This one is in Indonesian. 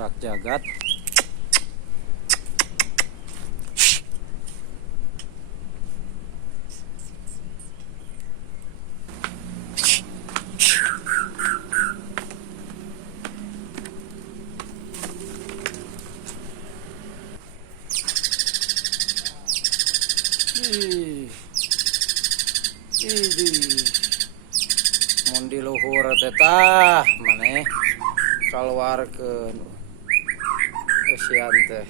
Rak jagat. Idih. Mun di luhur teh tah maneh kaluarkeun. Eusian teh.